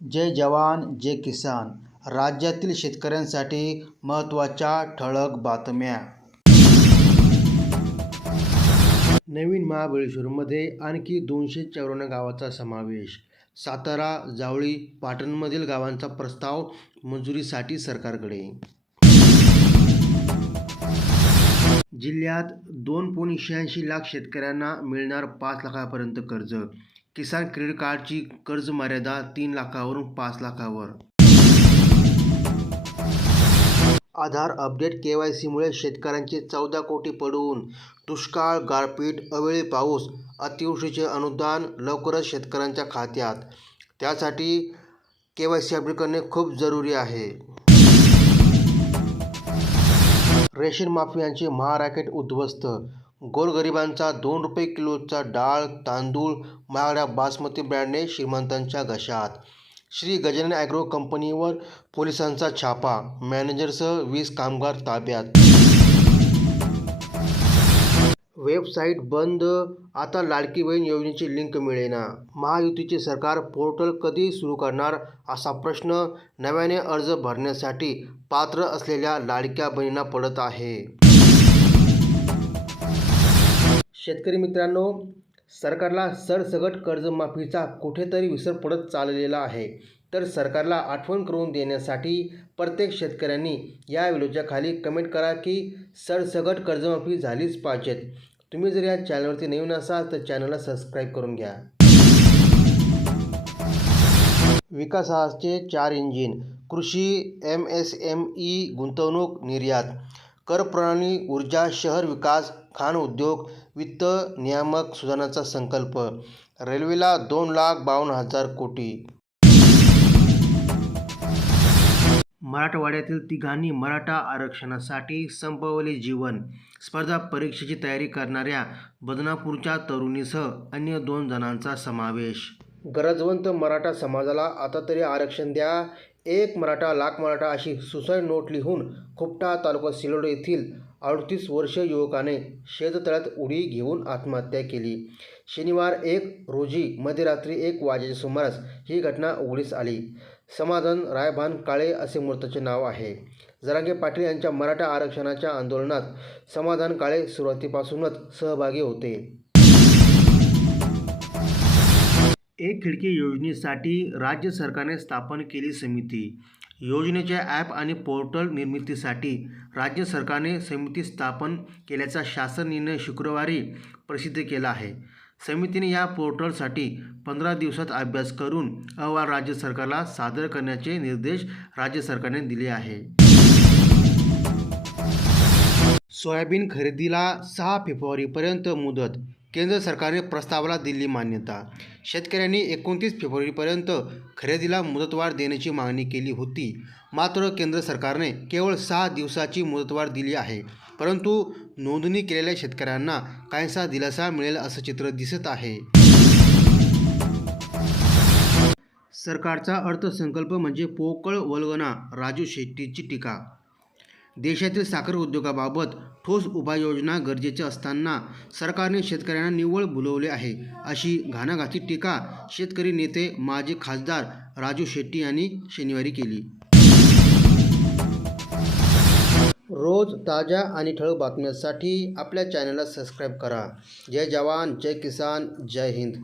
जय जवान जय किसान. राज्यातील शेतकऱ्यांसाठी महत्त्वाच्या ठळक बातम्या. नवीन महाबळेश्वरमध्ये आणखी दोनशे चौऱ्याण्णव गावाचा समावेश. सातारा जावळी पाटणमधील गावांचा प्रस्ताव मंजुरीसाठी सरकारकडे. जिल्ह्यात दोन पॉईंट शहाऐंशी लाख शेतकऱ्यांना मिळणार पाच लाखापर्यंत कर्ज. किसान क्रेडिट कार्डची कर्ज मर्यादा तीन लाखावरून पाच लाखावर. आधार अपडेट के वाय सीमुळे शेतकऱ्यांचे चौदा कोटी पडून दुष्काळ गारपीट अवेळी पाऊस अतिवृष्टीचे अनुदान लवकरच शेतकऱ्यांच्या खात्यात. त्यासाठी के वाय सी अपडेट करणे खूप जरुरी आहे. रेशन माफियांचे महारॅकेट उद्ध्वस्त गोरगरिबांचा दोन रुपये किलोचा डाळ तांदूळ महागड्या बासमती ब्रँडने श्रीमंतांच्या घशात. श्री गजानन ॲग्रो कंपनीवर पोलिसांचा छापा मॅनेजरसह वीस कामगार ताब्यात. वेबसाईट बंद आता लाडकी बहीण योजनेची लिंक मिळेना. महायुतीचे सरकार पोर्टल कधी सुरू करणार असा प्रश्न नव्याने अर्ज भरण्यासाठी पात्र असलेल्या लाडक्या बहिणींना पडत आहे. शेतकरी मित्रांनो सरकारला सरसगट कर्जमाफीचा कुठेतरी विसर पडत चाललेला आहे. तर सरकारला आठवण करून देण्यासाठी प्रत्येक शेतकऱ्यांनी या व्हिडिओच्या खाली कमेंट करा की सरसगट कर्जमाफी झालीच पाहिजेत. तुम्ही जर या चॅनलवरती नवीन असाल तर चॅनलला सबस्क्राईब करून घ्या. विकासाचे चार इंजिन कृषी एम एस एम ई गुंतवणूक निर्यात. कर प्रणाली ऊर्जा शहर विकास खाण उद्योग वित्त नियामक सुधारणाचा संकल्प. रेल्वेला दोन लाख बावन्न हजार कोटी. मराठवाड्यातील तिघांनी मराठा आरक्षणासाठी संपवले जीवन. स्पर्धा परीक्षेची तयारी करणाऱ्या बदनापूरच्या तरुणीसह अन्य दोन जणांचा समावेश. गरजवंत मराठा समाजाला आता तरी आरक्षण द्या एक मराठा लाख मराठा अशी सुसाईड नोट लिहून खुपटा तालुका सिल्लोड येथील अडतीस वर्ष युवकाने शेततळ्यात उडी घेऊन आत्महत्या केली. शनिवार एक रोजी मध्यरात्री एक वाजेच्या सुमारास ही घटना उघडीस आली. समाधान रायभान काळे असे मृताचे नाव आहे. जरांगे पाटील यांच्या मराठा आरक्षणाच्या आंदोलनात समाधान काळे सुरुवातीपासूनच सहभागी होते. एक खिडकी योजनेसाठी राज्य सरकारने स्थापन केली समिती. योजनेच्या ॲप आणि पोर्टल निर्मितीसाठी राज्य सरकारने समिती स्थापन केल्याचा शासन निर्णय शुक्रवारी प्रसिद्ध केला आहे. समितीने या पोर्टलसाठी पंधरा दिवसात अभ्यास करून अहवाल राज्य सरकारला सादर करण्याचे निर्देश राज्य सरकारने दिले आहे. सोयाबीन खरेदीला सहा फेब्रुवारीपर्यंत मुदत केंद्र सरकारने प्रस्तावाला दिली मान्यता. शेतकऱ्यांनी एकोणतीस फेब्रुवारीपर्यंत खरेदीला मुदतवाढ देण्याची मागणी केली होती. मात्र केंद्र सरकारने केवळ सहा दिवसाची मुदतवाढ दिली आहे. परंतु नोंदणी केलेल्या शेतकऱ्यांना काहीसा दिलासा मिळेल असं चित्र दिसत आहे. सरकारचा अर्थसंकल्प म्हणजे पोकळ वल्गना राजू शेट्टीची टीका देशातील साखर उद्योगाबाबत ठोस उपाययोजना गरजेच्या असताना सरकारने शेतकऱ्यांना निव्वळ बुलवले आहे. अशी घाणाघाती टीका शेतकरी नेते माजी खासदार राजू शेट्टी यांनी शनिवारी केली. रोज ताज्या आणि ठळक बातम्यांसाठी आपल्या चॅनलला सबस्क्राईब करा. जय जवान जय किसान जय हिंद.